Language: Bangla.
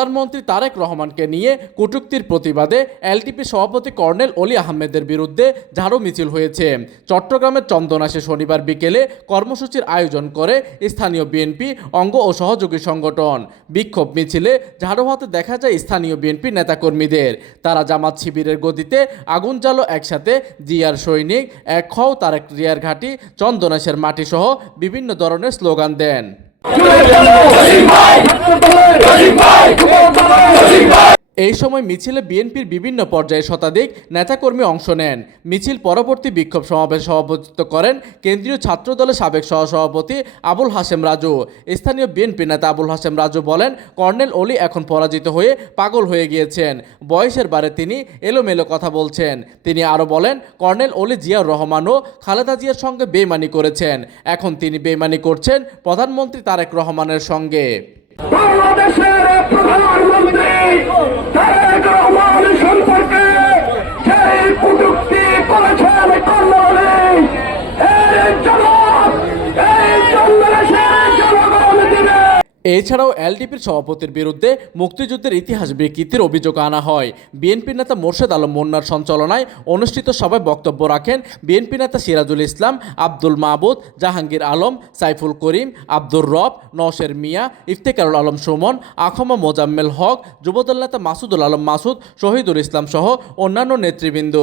প্রধানমন্ত্রী তারেক রহমানকে নিয়ে কটূক্তির প্রতিবাদে এলটিপি সভাপতি কর্নেল অলি আহমেদের বিরুদ্ধে ঝাড়ু মিছিল হয়েছে। চট্টগ্রামের চন্দনাশে শনিবার বিকেলে কর্মসূচির আয়োজন করে স্থানীয় বিএনপি অঙ্গ ও সহযোগী সংগঠন। বিক্ষোভ মিছিলে ঝাড়ু হাতে দেখা যায় স্থানীয় বিএনপি নেতাকর্মীদের। তারা জামাত শিবিরের গদিতে আগুন জ্বালো একসাথে, জিয়ার সৈনিক, এক হও তারেক জিয়ার ঘাঁটি, চন্দনাশের মাটি সহ বিভিন্ন ধরনের স্লোগান দেন। এই সময় মিছিলে বিএনপির বিভিন্ন পর্যায়ে শতাধিক নেতাকর্মী অংশ নেন। মিছিল পরবর্তী বিক্ষোভ সমাবেশ সভাপতিত্ব করেন কেন্দ্রীয় ছাত্রদলের সাবেক সহসভাপতি আবুল হাশেম রাজু। স্থানীয় বিএনপি নেতা আবুল হাশেম রাজু বলেন, কর্নেল অলি এখন পরাজিত হয়ে পাগল হয়ে গিয়েছেন। বয়সের বারে তিনি এলোমেলো কথা বলছেন। তিনি আরও বলেন, কর্নেল অলি জিয়াউর রহমানও খালেদা জিয়ার সঙ্গে বেইমানি করেছেন। এখন তিনি বেইমানি করছেন প্রধানমন্ত্রী তারেক রহমানের সঙ্গে। বাংলাদেশের প্রধানমন্ত্রী তারেক রহমান সম্পর্কে সেই কটূক্তি করেছেন কর্নেল এর জবাব এই চন্দনাশের জনগণ দিবে। এছাড়াও এলটিপির সভাপতির বিরুদ্ধে মুক্তিযুদ্ধের ইতিহাস বিকৃতির অভিযোগ আনা হয়। বিএনপি নেতা মোর্শেদ আলম মুন্নার সঞ্চালনায় অনুষ্ঠিত সভায় বক্তব্য রাখেন বিএনপি নেতা সিরাজুল ইসলাম, আব্দুল মাহবুদ, জাহাঙ্গীর আলম, সাইফুল করিম, আব্দুর রব, নওশের মিয়া, ইফতেখারুল আলম সুমন, আখমা মোজাম্মেল হক, যুবদল নেতা মাসুদুল আলম মাসুদ, শহীদুল ইসলাম সহ অন্যান্য নেতৃবৃন্দ।